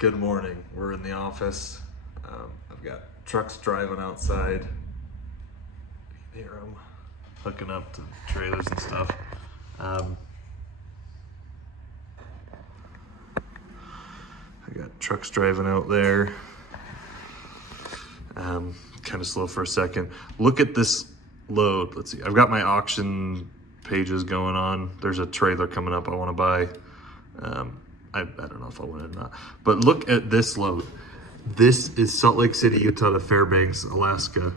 Good morning. We're in the office. I've got trucks driving outside. You can hear them hooking up to trailers and stuff. I got trucks driving out there. Kind of slow for a second. Look at this load. Let's see. I've got my auction pages going on. There's a trailer coming up I want to buy. I don't know if I want it or not, but look at this load. This is Salt Lake City, Utah to Fairbanks, Alaska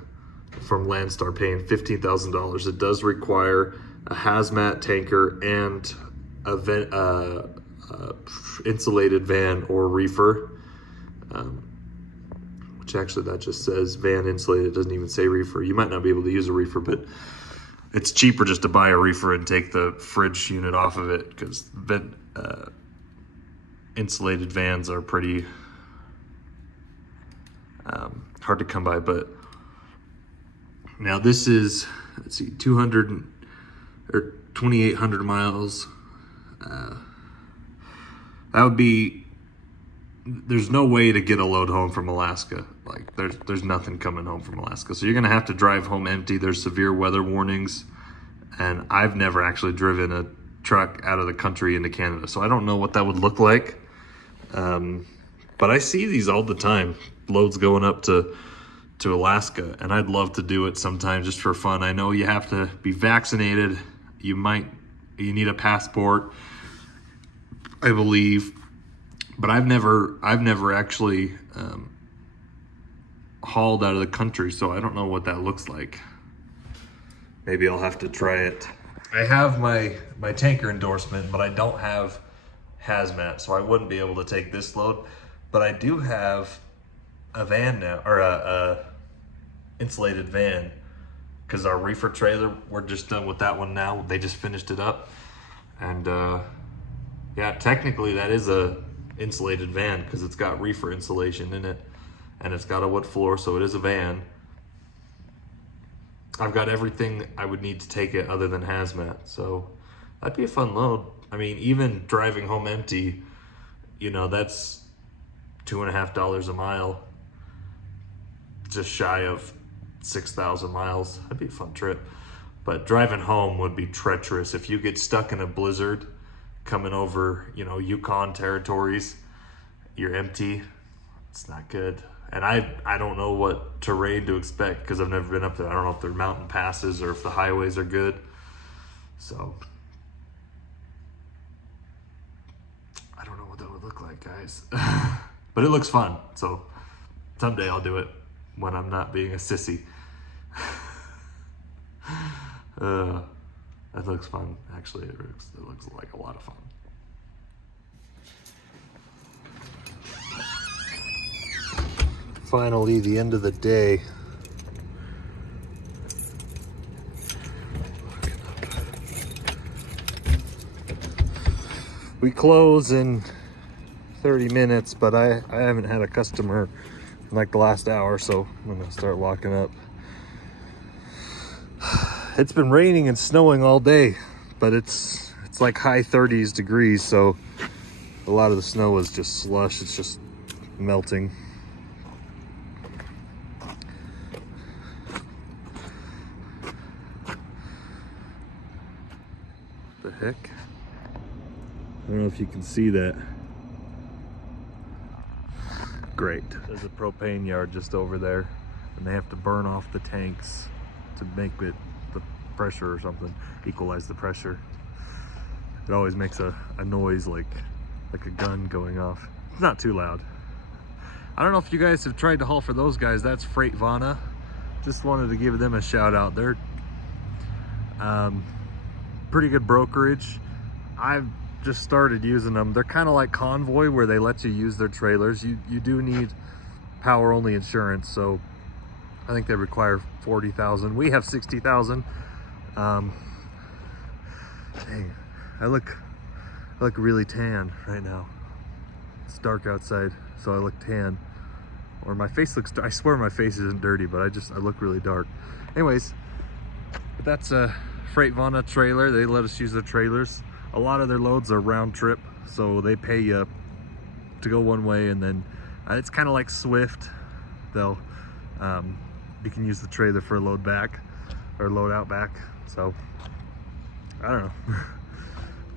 from Landstar, paying $15,000. It does require a hazmat tanker and a insulated van or reefer, which actually that just says van insulated. It doesn't even say reefer. You might not be able to use a reefer, but it's cheaper just to buy a reefer and take the fridge unit off of it, because insulated vans are pretty hard to come by. But now this is, let's see, 200 or 2,800 miles. That would be, there's no way to get a load home from Alaska. Like there's nothing coming home from Alaska. So you're gonna have to drive home empty. There's severe weather warnings, and I've never actually driven a truck out of the country into Canada, so I don't know what that would look like. But I see these all the time, loads going up to Alaska, and I'd love to do it sometime just for fun. I know you have to be vaccinated. You need a passport, I believe, but I've never actually hauled out of the country, so I don't know what that looks like. Maybe I'll have to try it. I have my tanker endorsement, but I don't have hazmat, so I wouldn't be able to take this load. But I do have a van now, or a insulated van, because our reefer trailer, we're just done with that one now. They just finished it up, and yeah, technically that is a insulated van because it's got reefer insulation in it, and it's got a wood floor, so it is a van. I've got everything I would need to take it other than hazmat, so that'd be a fun load. I mean, even driving home empty, you know, that's $2.50 a mile, just shy of 6,000 miles. That'd be a fun trip. But driving home would be treacherous. If you get stuck in a blizzard coming over, you know, Yukon territories, you're empty. It's not good. And I don't know what terrain to expect because I've never been up there. I don't know if they're mountain passes or if the highways are good. So I don't know what that would look like, guys. But it looks fun. So someday I'll do it when I'm not being a sissy. That looks fun. Actually, it looks like a lot of fun. Finally, the end of the day. We close in 30 minutes, but I haven't had a customer in like the last hour, so I'm gonna start locking up. It's been raining and snowing all day, but it's like high 30s degrees, so a lot of the snow is just slush. It's just melting. The heck? I don't know if you can see that. Great. There's a propane yard just over there, and they have to burn off the tanks to make it the pressure or something, equalize the pressure. It always makes a noise like a gun going off. It's not too loud. I don't know if you guys have tried to haul for those guys. That's Freight Vana. Just wanted to give them a shout out. They're pretty good brokerage. I've just started using them. They're kind of like Convoy, where they let you use their trailers. You do need power only insurance, so I think they require 40,000. We have 60,000. Dang, I look really tan right now. It's dark outside, so I look tan. Or my face looks, I swear my face isn't dirty, but I look really dark. Anyways, that's a Freight Vana trailer. They let us use their trailers. A lot of their loads are round trip, so they pay you to go one way, and then it's kind of like Swift. They'll you can use the trailer for a load back or load out back. So I don't know.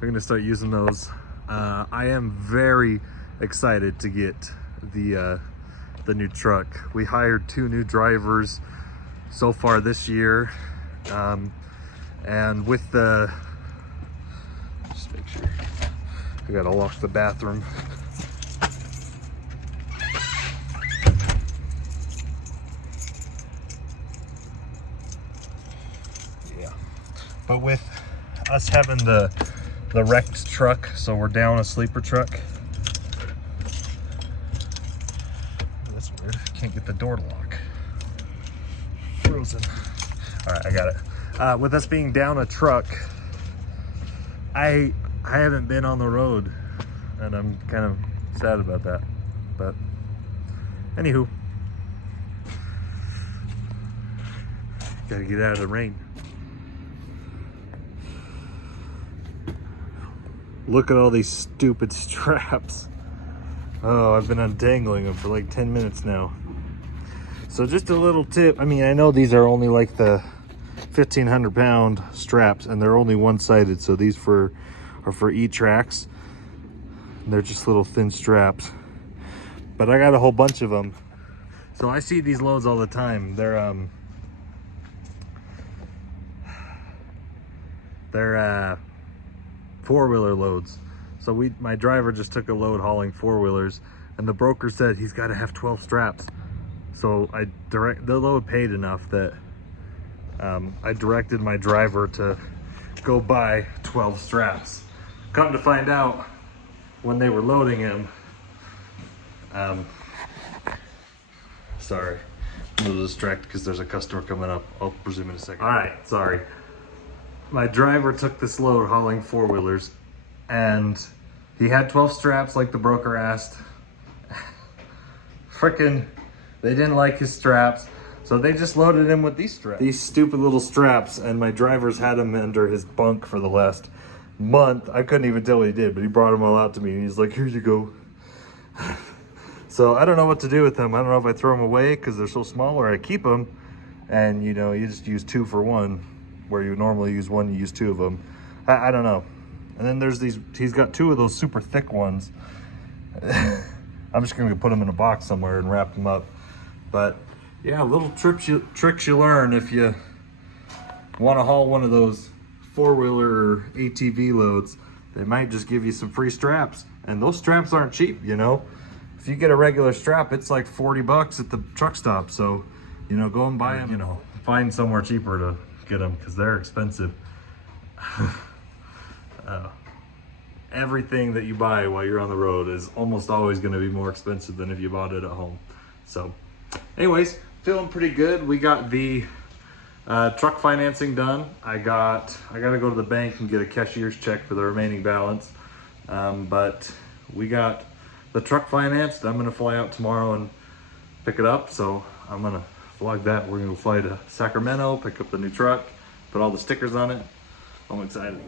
We're gonna start using those. I am very excited to get the new truck. We hired 2 new drivers so far this year, and with the, just make sure, I gotta lock the bathroom. Yeah, but with us having the wrecked truck, so we're down a sleeper truck. That's weird. Can't get the door to lock. Frozen. All right, I got it. With us being down a truck, I haven't been on the road, and I'm kind of sad about that. But anywho, gotta get out of the rain. Look at all these stupid straps. Oh, I've been untangling them for like 10 minutes now. So just a little tip. I mean, I know these are only like the 1,500 pound straps, and they're only one-sided. So these are for E-tracks. They're just little thin straps. But I got a whole bunch of them. So I see these loads all the time. They're four-wheeler loads. So my driver just took a load hauling four-wheelers, and the broker said he's got to have 12 straps. So the load paid enough that I directed my driver to go buy 12 straps. Come to find out, when they were loading him, sorry, I'm a little distracted because there's a customer coming up. I'll presume in a second. All right, sorry. My driver took this load hauling four-wheelers, and he had 12 straps like the broker asked. Frickin', they didn't like his straps, so they just loaded him with these straps. These stupid little straps, and my driver's had them under his bunk for the last month. I couldn't even tell what he did, but he brought them all out to me, and he's like, here you go. So I don't know what to do with them. I don't know if I throw them away because they're so small, or I keep them, and you know, you just use 2 for 1. Where you normally use 1, you use 2 of them. I don't know. And then there's these, he's got 2 of those super thick ones. I'm just gonna put them in a box somewhere and wrap them up. But yeah, little tricks you learn if you wanna haul one of those four-wheeler or ATV loads. They might just give you some free straps. And those straps aren't cheap, you know? If you get a regular strap, it's like 40 bucks at the truck stop. So, you know, go and buy them, you know, find somewhere cheaper to get them, because they're expensive. Everything that you buy while you're on the road is almost always going to be more expensive than if you bought it at home. So anyways, feeling pretty good. We got the truck financing done. I got to go to the bank and get a cashier's check for the remaining balance, but we got the truck financed. I'm going to fly out tomorrow and pick it up, so I'm going to vlog that. We're gonna fly to Sacramento, pick up the new truck, put all the stickers on it. I'm excited.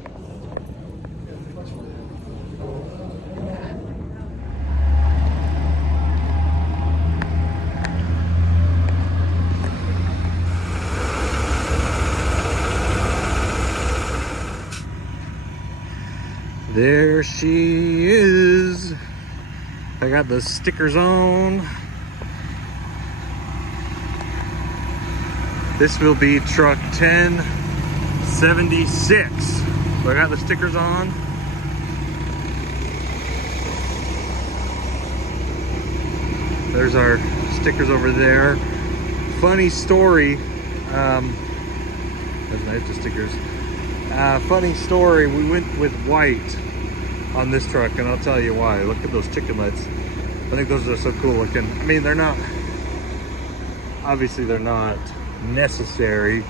There she is. I got the stickers on. This will be truck 1076. So I got the stickers on. There's our stickers over there. Funny story. That's nice, the stickers. Funny story, we went with white on this truck, and I'll tell you why. Look at those chickenlets. I think those are so cool looking. I mean, they're not, obviously they're not necessary,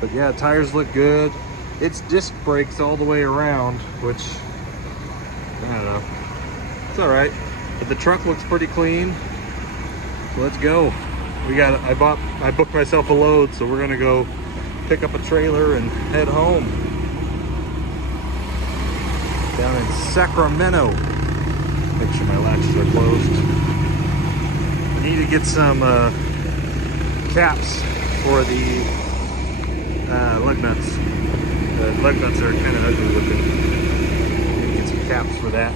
but yeah, tires look good. It's disc brakes all the way around, which I don't know, it's all right, but the truck looks pretty clean. So let's go. I booked myself a load, so we're gonna go pick up a trailer and head home down in Sacramento. Make sure my latches are closed. I need to get some caps for the lug nuts. The lug nuts are kind of ugly looking. Need to get some caps for that.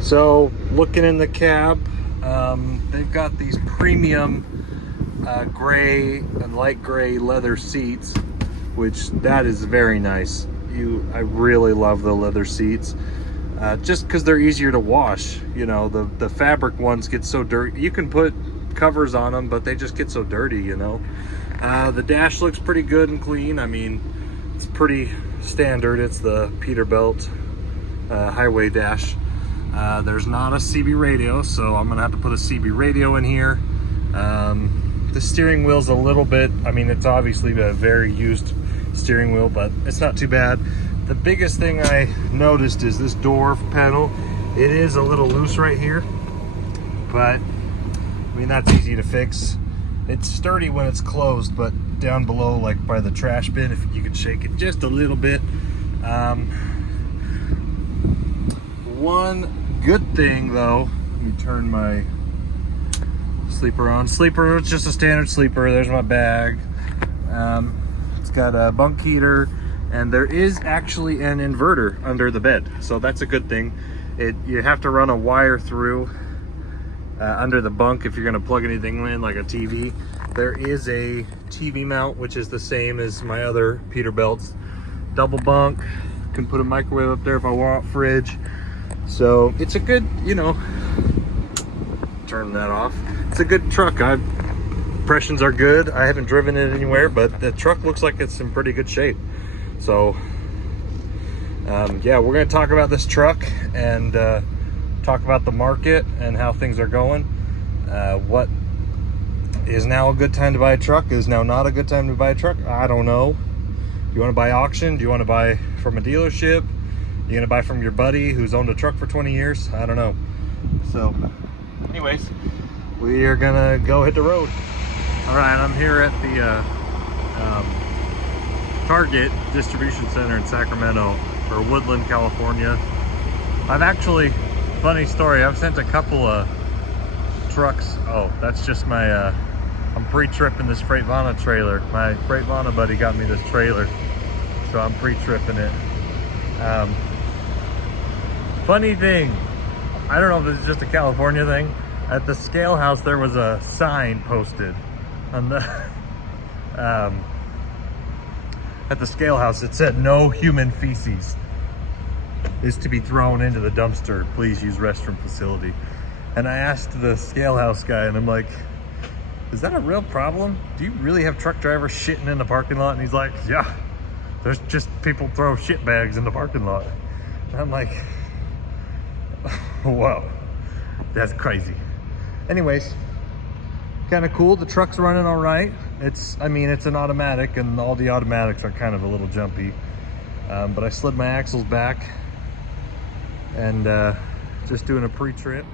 So, looking in the cab, they've got these premium gray and light gray leather seats, which that is very nice. I really love the leather seats, just because they're easier to wash. You know, the fabric ones get so dirty. You can put covers on them, but they just get so dirty, you know. The dash looks pretty good and clean. I mean, it's pretty standard. It's the Peterbilt highway dash. There's not a CB radio, so I'm gonna have to put a CB radio in here. The steering wheel's a little bit, I mean, it's obviously a very used steering wheel, but it's not too bad. The biggest thing I noticed is this door panel. It is a little loose right here, but I mean, that's easy to fix. It's sturdy when it's closed, but down below, like by the trash bin, if you could shake it just a little bit. One good thing though, let me turn my sleeper on. Sleeper, it's just a standard sleeper. There's my bag. It's got a bunk heater, and there is actually an inverter under the bed, so that's a good thing. You have to run a wire through under the bunk if you're going to plug anything in, like a TV. There is a TV mount, which is the same as my other Peterbilt's. Double bunk, can put a microwave up there if I want, fridge. So it's a good, you know, turn that off. It's a good truck. Impressions are good. I haven't driven it anywhere, but the truck looks like it's in pretty good shape. So yeah, we're going to talk about this truck and talk about the market and how things are going. What is now a good time to buy a truck? Is now not a good time to buy a truck? I don't know. Do you want to buy auction? Do you want to buy from a dealership? You going to buy from your buddy who's owned a truck for 20 years? I don't know. So anyways, we are gonna go hit the road. All right, I'm here at the Target distribution center in Sacramento, or Woodland, California. I've actually, funny story, I've sent a couple of trucks. Oh, that's just my I'm pre-tripping this Freightvana trailer. My Freightvana buddy got me this trailer, so I'm pre-tripping it. Funny thing, I don't know if this is just a California thing. At the scale house, there was a sign posted on the at the scale house. It said, "No human feces is to be thrown into the dumpster. Please use restroom facility." And I asked the scale house guy, and I'm like, "Is that a real problem? Do you really have truck drivers shitting in the parking lot?" And he's like, "Yeah, there's just people throw shit bags in the parking lot." And I'm like, whoa, that's crazy. Anyways, kind of cool. The truck's running all right. I mean, it's an automatic, and all the automatics are kind of a little jumpy. But I slid my axles back and just doing a pre-trip.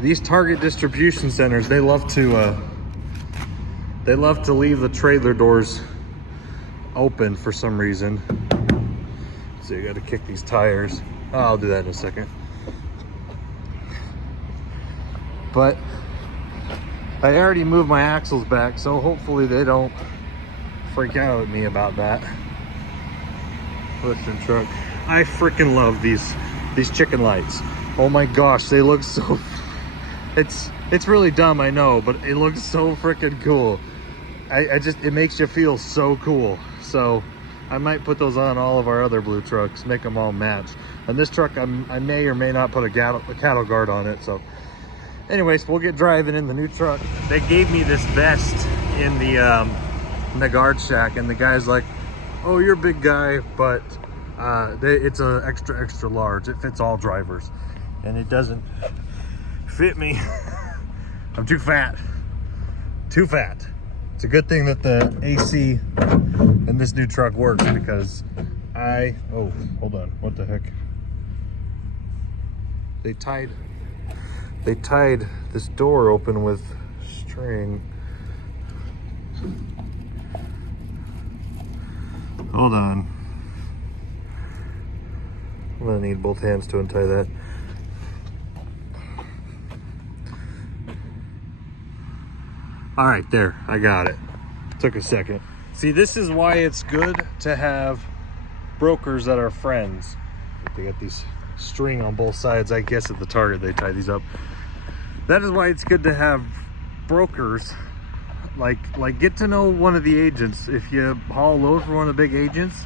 These Target distribution centers, they love to leave the trailer doors open for some reason. So you got to kick these tires. Oh, I'll do that in a second. But I already moved my axles back, so hopefully they don't freak out at me about that. Listen, truck, I freaking love these chicken lights. Oh my gosh, they look so, it's really dumb, I know, but it looks so freaking cool. It makes you feel so cool. So I might put those on all of our other blue trucks, make them all match. And this truck, I may or may not put a cattle guard on it. So anyways, we'll get driving in the new truck. They gave me this vest in the guard shack, and the guy's like, "Oh, you're a big guy, but it's a extra large. It fits all drivers." And it doesn't fit me. I'm too fat. Too fat. It's a good thing that the AC in this new truck works, because oh, hold on, what the heck? They tied this door open with string. Hold on. I'm gonna need both hands to untie that. All right, there, I got it. Took a second. See, this is why it's good to have brokers that are friends. They got these string on both sides. I guess at the Target they tie these up. That is why it's good to have brokers. Like get to know one of the agents. If you haul a load for one of the big agents,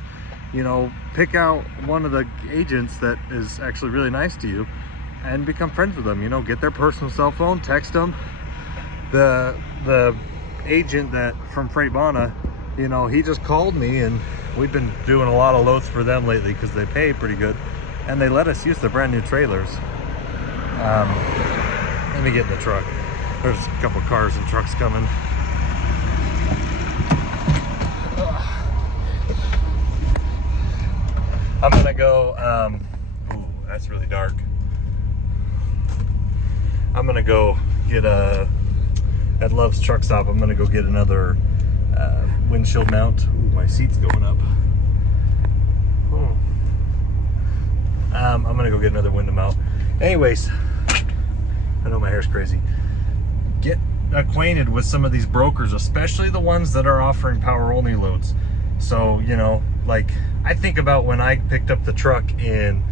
you know, pick out one of the agents that is actually really nice to you and become friends with them. You know, get their personal cell phone, text them. The agent that from Freightbana, you know, he just called me, and we've been doing a lot of loads for them lately because they pay pretty good, and they let us use their brand new trailers. Let me get in the truck. There's a couple cars and trucks coming. I'm gonna go, ooh, that's really dark. I'm gonna go get at Love's Truck Stop, I'm gonna go get another windshield mount. Ooh, my seat's going up. I'm gonna go get another window mount. Anyways, I know my hair's crazy. Get acquainted with some of these brokers, especially the ones that are offering power only loads. So, you know, like I think about when I picked up the truck in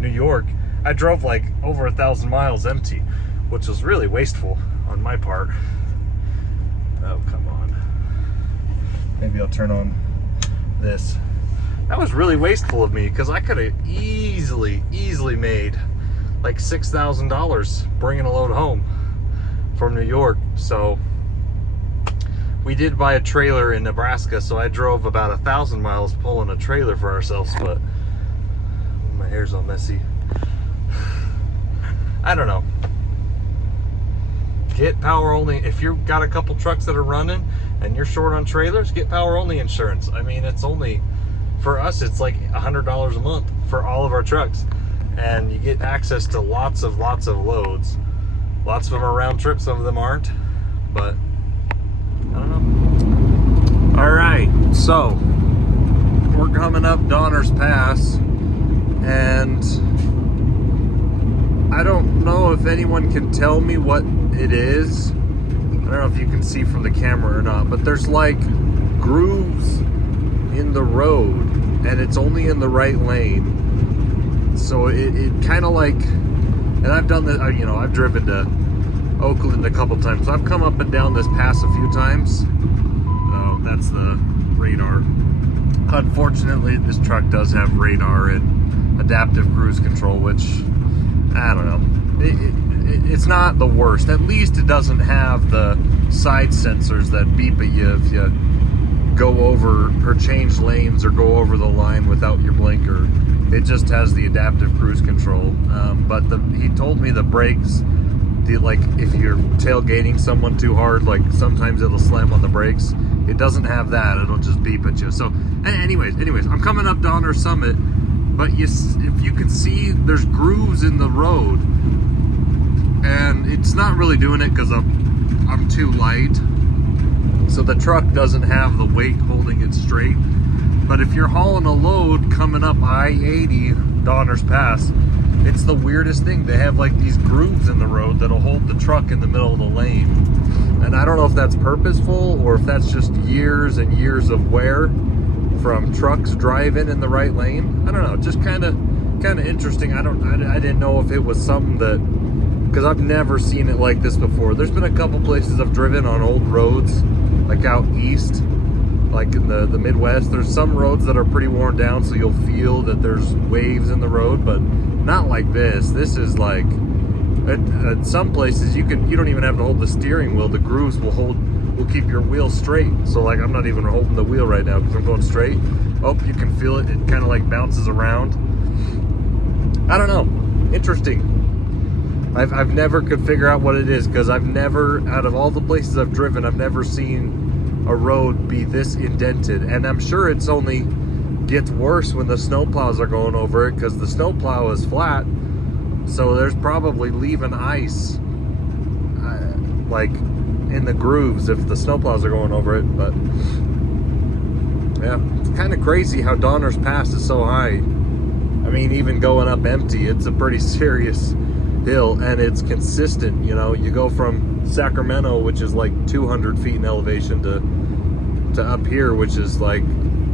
New York, I drove like over 1,000 miles empty, which was really wasteful on my part. Oh, come on. Maybe I'll turn on this. That was really wasteful of me because I could have easily made like $6,000 bringing a load home from New York. So we did buy a trailer in Nebraska, so I drove about 1,000 miles pulling a trailer for ourselves, but my hair's all messy. I don't know. Get power only. If you've got a couple trucks that are running and you're short on trailers, get power only insurance. I mean, it's only, for us, it's like $100 a month for all of our trucks. And you get access to lots of loads. Lots of them are round trip, some of them aren't, but I don't know. All right, so we're coming up Donner's Pass, and I don't know if anyone can tell me what it is. I don't know if you can see from the camera or not, but there's like grooves in the road, and it's only in the right lane. So it kind of like, and I've done that, you know, I've driven to Oakland a couple times. So I've come up and down this pass a few times. Oh, that's the radar. Unfortunately, this truck does have radar and adaptive cruise control, which, I don't know. It's not the worst. At least it doesn't have the side sensors that beep at you if you go over or change lanes or go over the line without your blinker. It just has the adaptive cruise control. But he told me the brakes, like if you're tailgating someone too hard, like sometimes it'll slam on the brakes. It doesn't have that. It'll just beep at you. So anyways, I'm coming up Donner Summit, but if you can see, there's grooves in the road, and it's not really doing it because I'm too light. So the truck doesn't have the weight holding it straight. But if you're hauling a load coming up I-80 Donner's Pass, it's the weirdest thing. They have like these grooves in the road that'll hold the truck in the middle of the lane. And I don't know if that's purposeful or if that's just years and years of wear from trucks driving in the right lane. I don't know, just kind of interesting. I didn't know if it was something that, because I've never seen it like this before. There's been a couple places I've driven on old roads, like out east, like in the Midwest. There's some roads that are pretty worn down, so you'll feel that there's waves in the road, but not like this. This is like, at some places you don't even have to hold the steering wheel. The grooves will keep your wheel straight. So like I'm not even holding the wheel right now because I'm going straight. Oh, you can feel it. It kind of like bounces around. I don't know. Interesting. I've never could figure out what it is, because I've never, out of all the places I've driven, I've never seen a road be this indented. And I'm sure it's only gets worse when the snowplows are going over it, because the snowplow is flat. So there's probably leaving ice like in the grooves if the snowplows are going over it. But yeah, it's kind of crazy how Donner's Pass is so high. I mean, even going up empty, it's a pretty serious hill, and it's consistent. You know, you go from Sacramento, which is like 200 feet in elevation, to up here, which is like,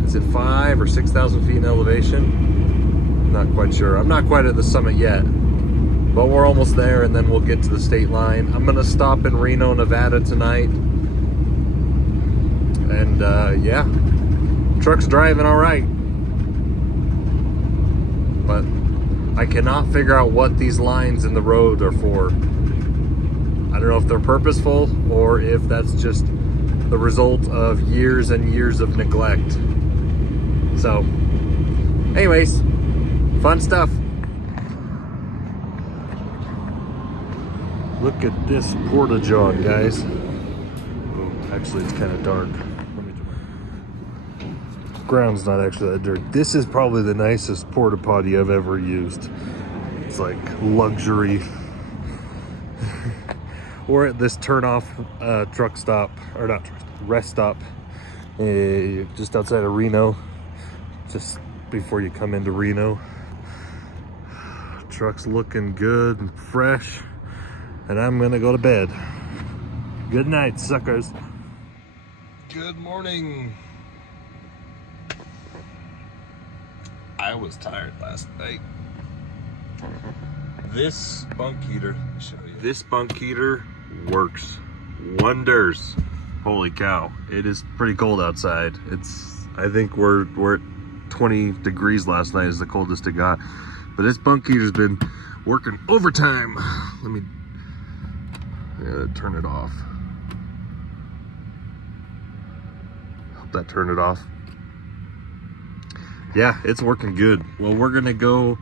is it 5,000 or 6,000 feet in elevation? Not quite sure. I'm not quite at the summit yet, but we're almost there, and then we'll get to the state line. I'm gonna stop in Reno, Nevada tonight, and yeah, truck's driving all right, but I cannot figure out what these lines in the road are for. I don't know if they're purposeful or if that's just the result of years and years of neglect. So, anyways, fun stuff. Look at this porta-john, guys. Oh, actually, it's kind of dark. Ground's not actually that dirty. This is probably the nicest porta potty I've ever used. It's like luxury. We're at this turn-off truck stop, or not truck stop, rest stop, just outside of Reno, just before you come into Reno. Truck's looking good and fresh, and I'm gonna go to bed. Good night, suckers. Good morning. I was tired last night. This bunk heater, let me show you. This bunk heater works wonders. Holy cow. It is pretty cold outside. I think we're at 20 degrees last night is the coldest it got. But this bunk heater's been working overtime. Let me turn it off. Hope that turned it off. Yeah, it's working good. Well, we're gonna go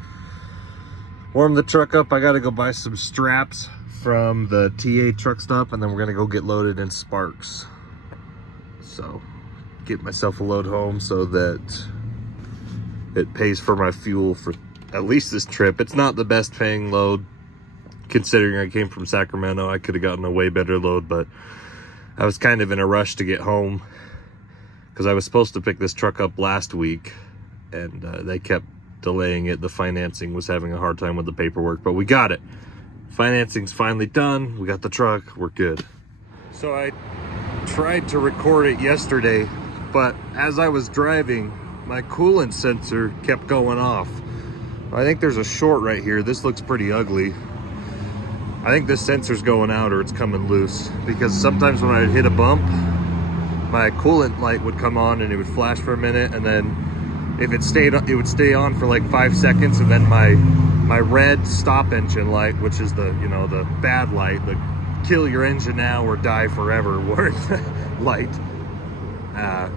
warm the truck up. I gotta go buy some straps from the TA truck stop, and then we're gonna go get loaded in Sparks. So, get myself a load home so that it pays for my fuel for at least this trip. It's not the best paying load, considering I came from Sacramento. I could have gotten a way better load, but I was kind of in a rush to get home because I was supposed to pick this truck up last week, and they kept delaying it. The financing was having a hard time with the paperwork, but we got it. Financing's finally done. We got the truck. We're good. So I tried to record it yesterday, but as I was driving, my coolant sensor kept going off. I think there's a short right here. This looks pretty ugly. I think this sensor's going out or it's coming loose, because sometimes when I hit a bump, my coolant light would come on and it would flash for a minute, and then if it stayed, it would stay on for like 5 seconds, and then my red stop engine light, which is the, you know, the bad light, the kill your engine now or die forever light,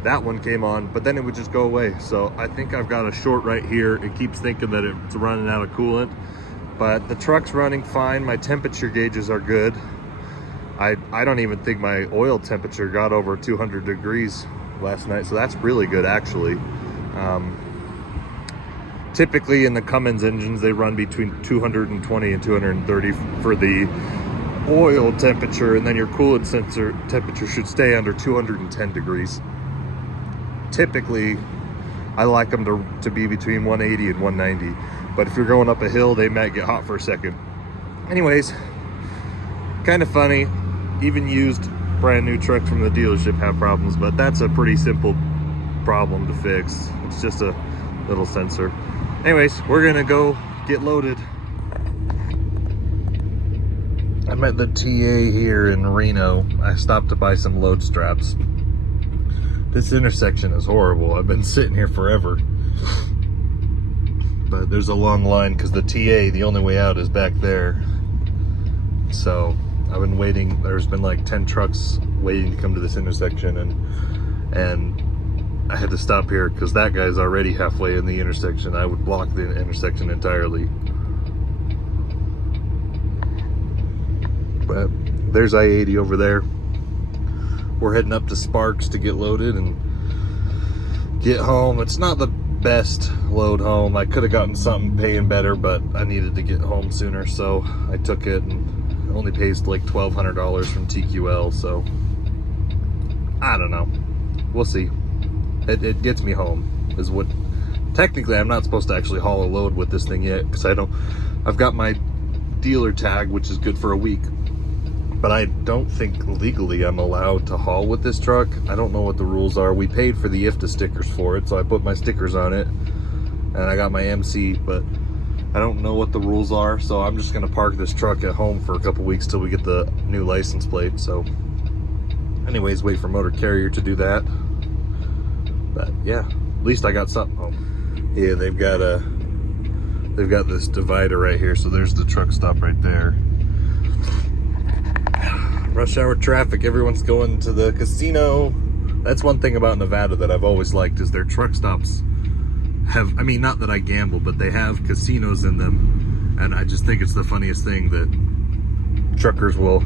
that one came on, but then it would just go away. So I think I've got a short right here. It keeps thinking that it's running out of coolant, but the truck's running fine. My temperature gauges are good. I don't even think my oil temperature got over 200 degrees last night, so that's really good actually. Typically in the Cummins engines, they run between 220 and 230 for the oil temperature, and then your coolant sensor temperature should stay under 210 degrees. Typically, I like them to be between 180 and 190, but if you're going up a hill, they might get hot for a second. Anyways, kind of funny. Even used brand new trucks from the dealership have problems, but that's a pretty simple problem to fix. It's just a little sensor. Anyways, we're gonna go get loaded. I'm at the TA here in Reno. I stopped to buy some load straps. This intersection is horrible. I've been sitting here forever, but there's a long line because the TA, the only way out is back there. So I've been waiting. There's been like 10 trucks waiting to come to this intersection, and I had to stop here because that guy's already halfway in the intersection. I would block the intersection entirely. But there's I-80 over there. We're heading up to Sparks to get loaded and get home. It's not the best load home. I could have gotten something paying better, but I needed to get home sooner, so I took it, and only pays like $1,200 from TQL, so I don't know. We'll see. It gets me home is what technically I'm not supposed to actually haul a load with this thing yet, because I've got my dealer tag, which is good for a week, but I don't think legally I'm allowed to haul with this truck. I don't know what the rules are. We paid for the IFTA stickers for it, so I put my stickers on it, and I got my MC, but I don't know what the rules are, so I'm just gonna park this truck at home for a couple weeks till we get the new license plate. So anyways, wait for Motor Carrier to do that. But yeah, at least I got something home. Yeah, they've got this divider right here, so there's the truck stop right there. Rush hour traffic, everyone's going to the casino. That's one thing about Nevada that I've always liked, is their truck stops have, I mean, not that I gamble, but they have casinos in them, and I just think it's the funniest thing that truckers will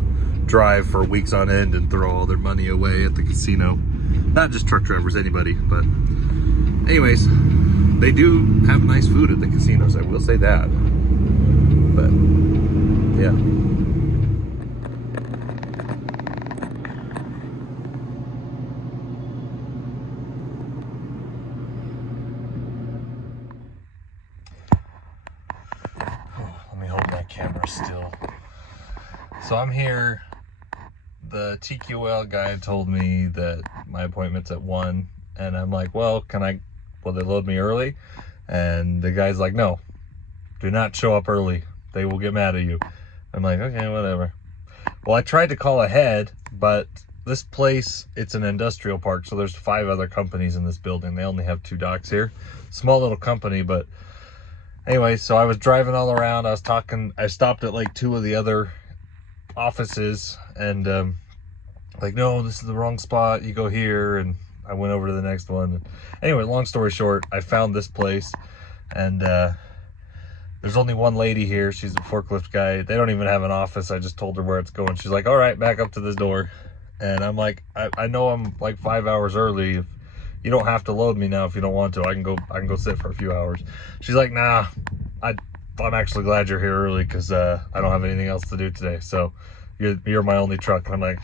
drive for weeks on end and throw all their money away at the casino. Not just truck drivers, anybody, but anyways, they do have nice food at the casinos, I will say that. But yeah. Camera still. So I'm here. The TQL guy told me that my appointment's at 1, and I'm like, well, will they load me early? And the guy's like, no, do not show up early. They will get mad at you. I'm like, okay, whatever. Well, I tried to call ahead, but this place, it's an industrial park, so there's 5 other companies in this building. They only have 2 docks here. Small little company, but anyway, so I was driving all around. I was talking. I stopped at like 2 of the other offices, and like, no, this is the wrong spot. You go here, and I went over to the next one. And anyway, long story short, I found this place, and there's only one lady here. She's a forklift guy. They don't even have an office. I just told her where it's going. She's like, all right, back up to this door. And I'm like, I know I'm like 5 hours early. If you don't have to load me now if you don't want to. I can go sit for a few hours. She's like, nah, I'm actually glad you're here early, because I don't have anything else to do today. So you're my only truck. And I'm like,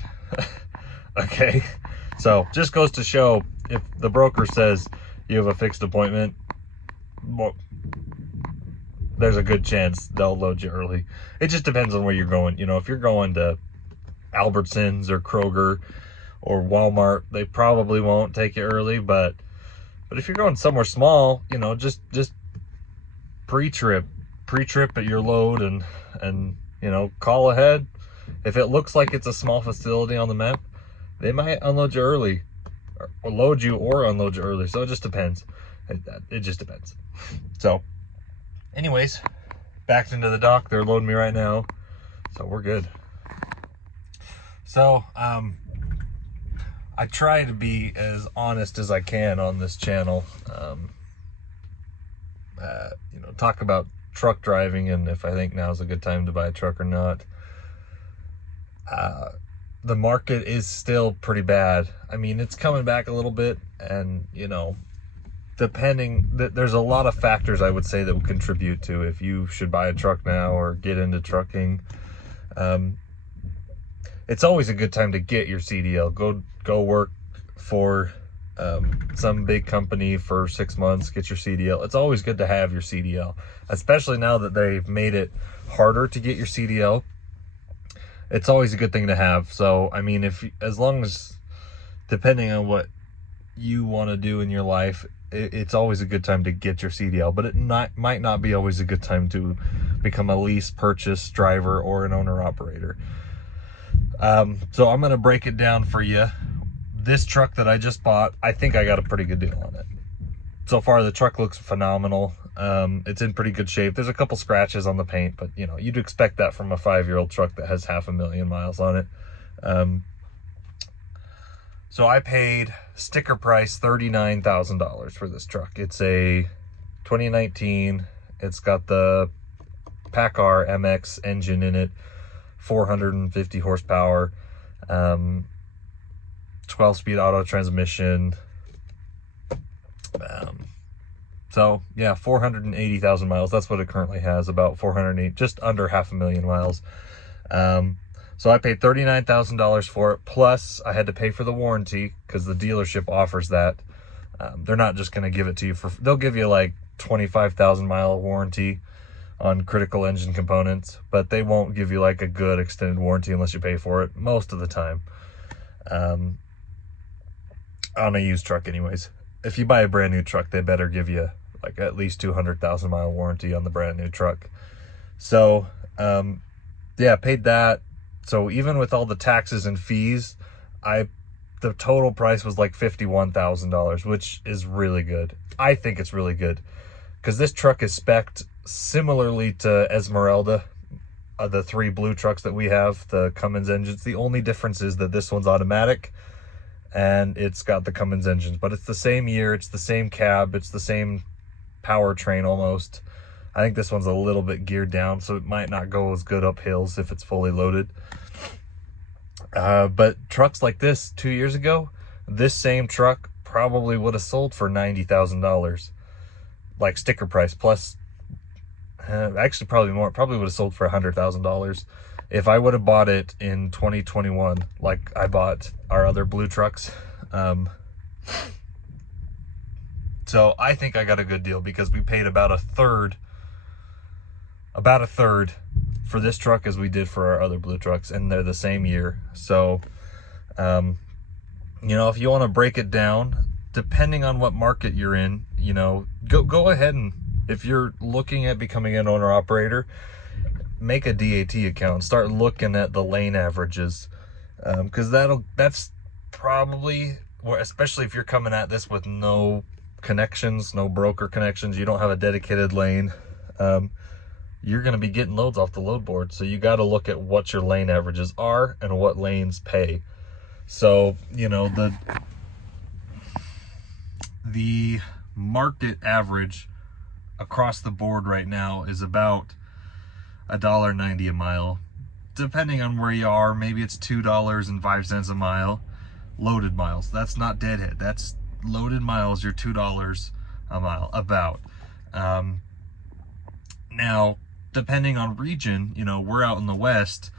okay. So just goes to show, if the broker says you have a fixed appointment, well, there's a good chance they'll load you early. It just depends on where you're going. You know, if you're going to Albertsons or Kroger or Walmart, they probably won't take you early, but if you're going somewhere small, you know, just pre-trip at your load, and you know, call ahead. If it looks like it's a small facility on the map, they might unload you early, or load you or unload you early. So it just depends. It just depends. So anyways, backed into the dock. They're loading me right now, so we're good. So I try to be as honest as I can on this channel. You know, talk about truck driving, and if I think now's a good time to buy a truck or not. The market is still pretty bad. I mean, it's coming back a little bit, and you know, there's a lot of factors I would say that would contribute to if you should buy a truck now or get into trucking. It's always a good time to get your CDL. Go work for some big company for 6 months, get your CDL. It's always good to have your CDL, especially now that they've made it harder to get your CDL. It's always a good thing to have. So, I mean, as long as, depending on what you want to do in your life, it's always a good time to get your CDL, but it might not be always a good time to become a lease purchase driver or an owner operator. So I'm going to break it down for you. This truck that I just bought, I think I got a pretty good deal on it. So far, the truck looks phenomenal. It's in pretty good shape. There's a couple scratches on the paint, but you know, you'd expect that from a 5-year-old truck that has 500,000 miles on it. So I paid sticker price $39,000 for this truck. It's a 2019. It's got the PACCAR MX engine in it, 450 horsepower, 12-speed auto transmission. So yeah, 480,000 miles. That's what it currently has, about 408, just under 500,000 miles. So I paid $39,000 for it, plus I had to pay for the warranty because the dealership offers that. They're not just going to give it to you for, they'll give you like 25,000 mile warranty on critical engine components, but they won't give you like a good extended warranty unless you pay for it most of the time. On a used truck anyways. If you buy a brand new truck, they better give you like at least 200,000 mile warranty on the brand new truck. So, yeah, paid that. So even with all the taxes and fees, the total price was like $51,000, which is really good. I think it's really good because this truck is spec'd similarly to Esmeralda, the 3 blue trucks that we have, the Cummins engines. The only difference is that this one's automatic and it's got the Cummins engines, but it's the same year, it's the same cab, it's the same powertrain almost. I think this one's a little bit geared down, so it might not go as good up hills if it's fully loaded. But trucks like this 2 years ago, this same truck probably would have sold for $90,000, like sticker price plus. Actually, probably more. Probably would have sold for $100,000 if I would have bought it in 2021, like I bought our other blue trucks. So I think I got a good deal because we paid about a third for this truck as we did for our other blue trucks, and they're the same year. So, you know, if you want to break it down, depending on what market you're in, you know, go ahead and, if you're looking at becoming an owner operator, make a DAT account, start looking at the lane averages, because that's probably, especially if you're coming at this with no connections, no broker connections, you don't have a dedicated lane, you're going to be getting loads off the load board. So you got to look at what your lane averages are and what lanes pay. So, you know, the market average across the board right now is about $1.90 a mile. Depending on where you are, maybe it's $2.05 a mile. Loaded miles. That's not deadhead. That's loaded miles. You're $2 a mile about. Now, depending on region, you know, we're out in the West.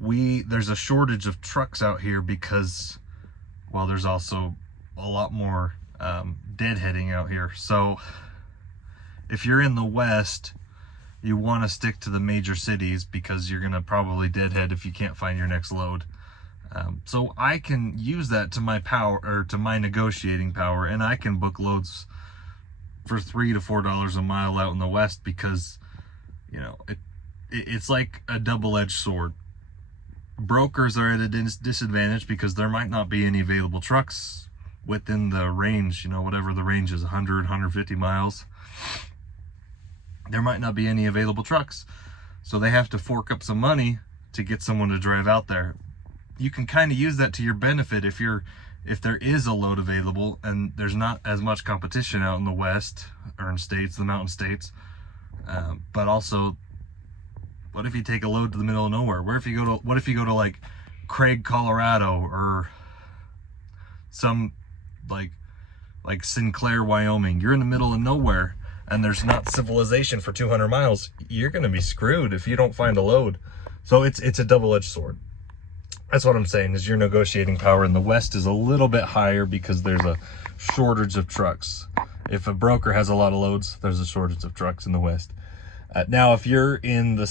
There's a shortage of trucks out here because, well, there's also a lot more deadheading out here. So if you're in the West, you want to stick to the major cities because you're going to probably deadhead if you can't find your next load. So I can use that to my power, or to my negotiating power, and I can book loads for $3 to $4 a mile out in the West because, you know, it's like a double-edged sword. Brokers are at a disadvantage because there might not be any available trucks within the range, you know, whatever the range is, 100, 150 miles. There might not be any available trucks. So they have to fork up some money to get someone to drive out there. You can kind of use that to your benefit if there is a load available and there's not as much competition out in the West or in states, the mountain states. But also, what if you take a load to the middle of nowhere? What if you go to like Craig, Colorado, or some like Sinclair, Wyoming? You're in the middle of nowhere and there's not civilization for 200 miles. You're going to be screwed if you don't find a load. So it's a double-edged sword. That's what I'm saying, is your negotiating power in the West is a little bit higher because there's a shortage of trucks. If a broker has a lot of loads, there's a shortage of trucks in the West. Now, if you're in the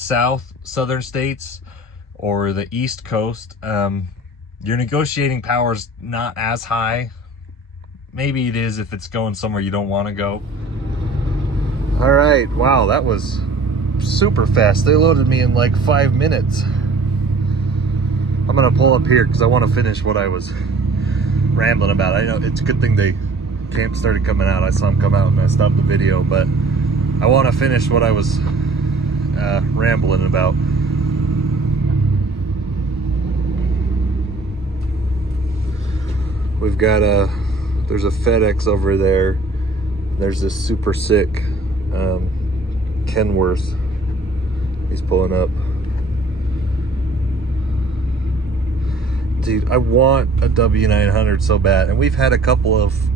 southern states or the East Coast, your negotiating power is not as high. Maybe it is if it's going somewhere you don't want to go. All right, wow, that was super fast. They loaded me in like 5 minutes. I'm gonna pull up here because I want to finish what I was rambling about. I know it's a good thing they started coming out. I saw them come out and I stopped the video, but I want to finish what I was rambling about. We've got there's a FedEx over there. There's this super sick Kenworth. He's pulling up. Dude, I want a W900 so bad, and we've had a couple of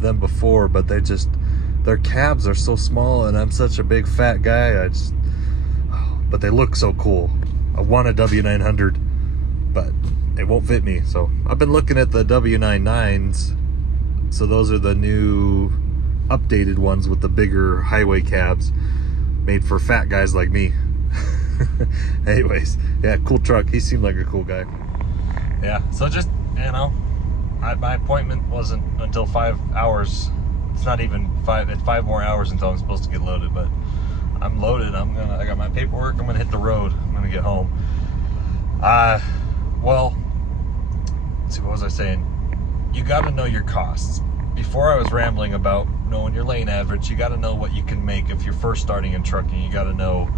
them before, but their cabs are so small, and I'm such a big fat guy. But they look so cool. I want a W900, but it won't fit me. So I've been looking at the W99s So those are the new updated ones with the bigger highway cabs, made for fat guys like me. Anyways, yeah, cool truck. He seemed like a cool guy. Yeah, so just, my appointment wasn't until 5 hours. It's not even 5, it's 5 more hours until I'm supposed to get loaded, but I'm loaded. I got my paperwork. I'm gonna hit the road. I'm gonna get home. Well, let's see, what was I saying? You got to know your costs. Before I was rambling about knowing your lane average, you got to know what you can make if you're first starting in trucking. You got to know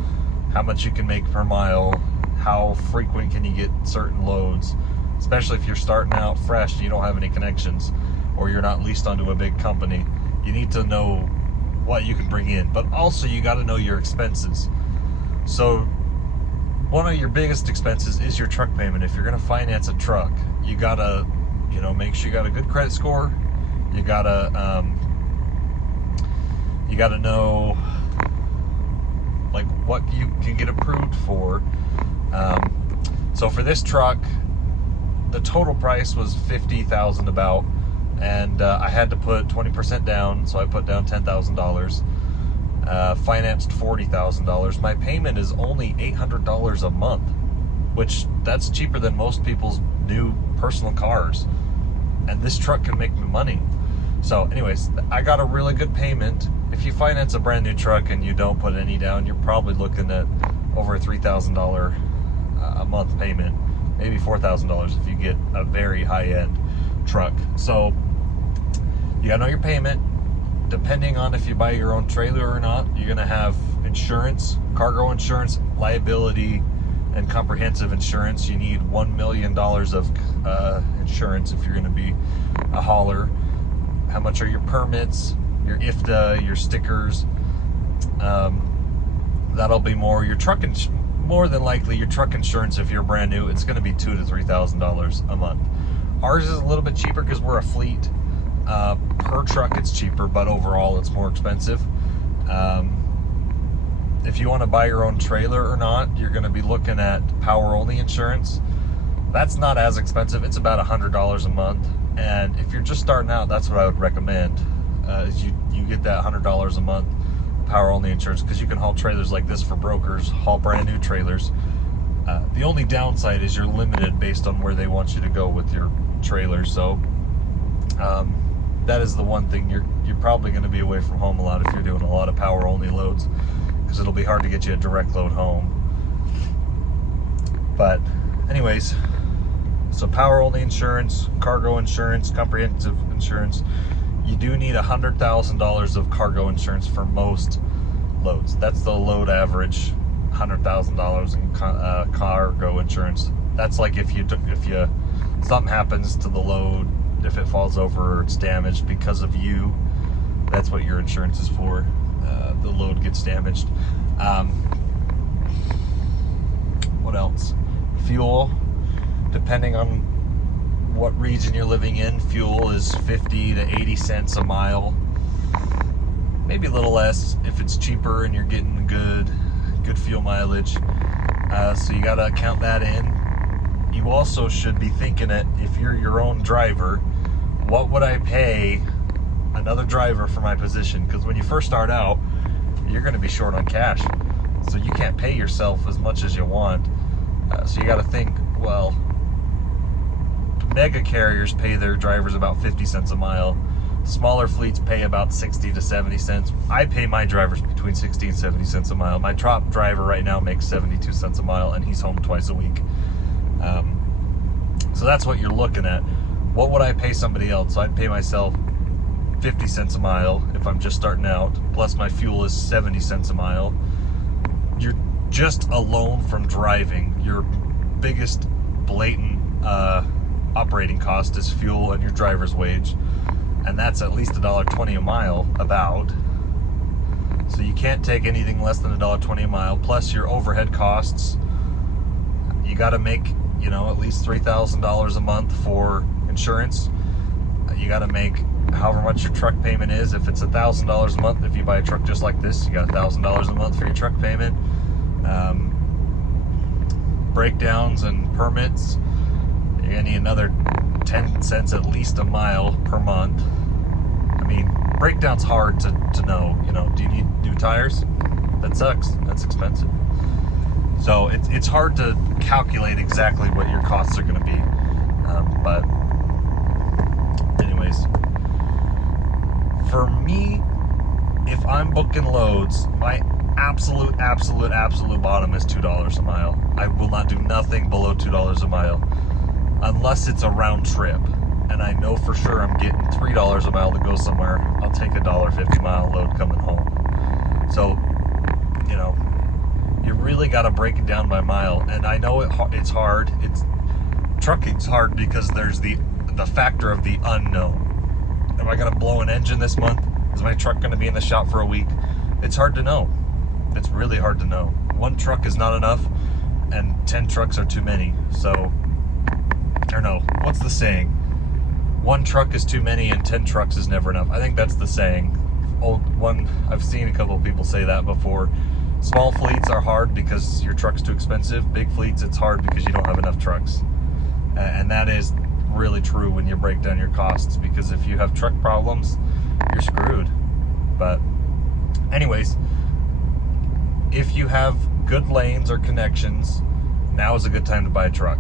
how much you can make per mile, how frequent can you get certain loads, especially if you're starting out fresh and you don't have any connections or you're not leased onto a big company. You need to know what you can bring in, but also you got to know your expenses. So one of your biggest expenses is your truck payment. If you're going to finance a truck, you got to make sure you got a good credit score. You gotta know like what you can get approved for. So for this truck, the total price was $50,000 about, and I had to put 20% down, so I put down $10,000. Financed $40,000. My payment is only $800 a month, which that's cheaper than most people's new personal cars. And this truck can make me money. So anyways, I got a really good payment. If you finance a brand new truck and you don't put any down, you're probably looking at over a $3,000 a month payment, maybe $4,000 if you get a very high-end truck. So you gotta know your payment. Depending on if you buy your own trailer or not, you're gonna have insurance, cargo insurance, liability, and comprehensive insurance. You need $1 million of insurance if you're going to be a hauler. How much are your permits, your IFTA, your stickers? That'll be more. Your truck, more than likely, your truck insurance, if you're brand new, it's going to be $2,000 to $3,000 a month. Ours is a little bit cheaper because we're a fleet. Per truck, it's cheaper, but overall, it's more expensive. If you want to buy your own trailer or not, you're going to be looking at power-only insurance. That's not as expensive. It's about $100 a month. And if you're just starting out, that's what I would recommend. Is you get that $100 a month power-only insurance, because you can haul trailers like this for brokers, haul brand new trailers. The only downside is you're limited based on where they want you to go with your trailer. So that is the one thing. You're probably going to be away from home a lot if you're doing a lot of power-only loads, because it'll be hard to get you a direct load home. But anyways, so power-only insurance, cargo insurance, comprehensive insurance. You do need $100,000 of cargo insurance for most loads. That's the load average, $100,000 in cargo insurance. That's like if something happens to the load, if it falls over or it's damaged because of you, that's what your insurance is for. The load gets damaged. What else? Fuel. Depending on what region you're living in, fuel is 50 to 80 cents a mile. Maybe a little less if it's cheaper and you're getting good fuel mileage. So you gotta count that in. You also should be thinking that if you're your own driver, what would I pay another driver for my position? Because when you first start out, you're going to be short on cash, so you can't pay yourself as much as you want. So you got to think, well, mega carriers pay their drivers about 50 cents a mile. Smaller fleets pay about 60 to 70 cents. I pay my drivers between 60 and 70 cents a mile. My top driver right now makes 72 cents a mile, and he's home twice a week. So that's what you're looking at. What would I pay somebody else? So I'd pay myself 50 cents a mile if I'm just starting out, plus my fuel is 70 cents a mile. You're just alone from driving. Your biggest blatant operating cost is fuel and your driver's wage, and that's at least $1.20 a mile about. So you can't take anything less than $1.20 a mile, plus your overhead costs. You got to make at least $3,000 a month for insurance. You got to make however much your truck payment is. If it's $1,000 a month, if you buy a truck just like this, you got $1,000 a month for your truck payment. Breakdowns and permits, you're gonna need another 10 cents at least a mile per month. breakdown's hard to know. You know, do you need new tires? That sucks. That's expensive. So it's hard to calculate exactly what your costs are going to be. But anyways, for me, if I'm booking loads, my absolute bottom is $2 a mile. I will not do nothing below $2 a mile unless it's a round trip and I know for sure I'm getting $3 a mile to go somewhere. I'll take a $1.50 mile load coming home. So, you know, you really got to break it down by mile. And I know it's hard. Trucking's hard because there's the factor of the unknown. Am I going to blow an engine this month? Is my truck going to be in the shop for a week? It's hard to know. It's really hard to know. One truck is not enough, and 10 trucks are too many. So, or no, what's the saying? One truck is too many and 10 trucks is never enough. I think that's the saying. I've seen a couple of people say that before. Small fleets are hard because your truck's too expensive. Big fleets, it's hard because you don't have enough trucks. And that is really true when you break down your costs, because if you have truck problems, you're screwed. But anyways, if you have good lanes or connections, now is a good time to buy a truck,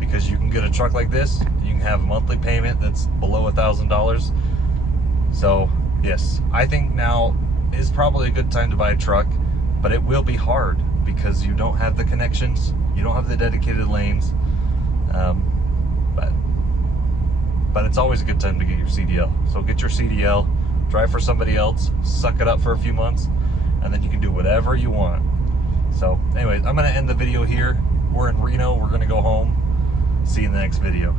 because you can get a truck like this, you can have a monthly payment that's below $1,000. So yes, I think now is probably a good time to buy a truck, but it will be hard because you don't have the connections, you don't have the dedicated lanes. But it's always a good time to get your CDL. So get your CDL, drive for somebody else, suck it up for a few months, and then you can do whatever you want. So anyways, I'm gonna end the video here. We're in Reno, we're gonna go home. See you in the next video.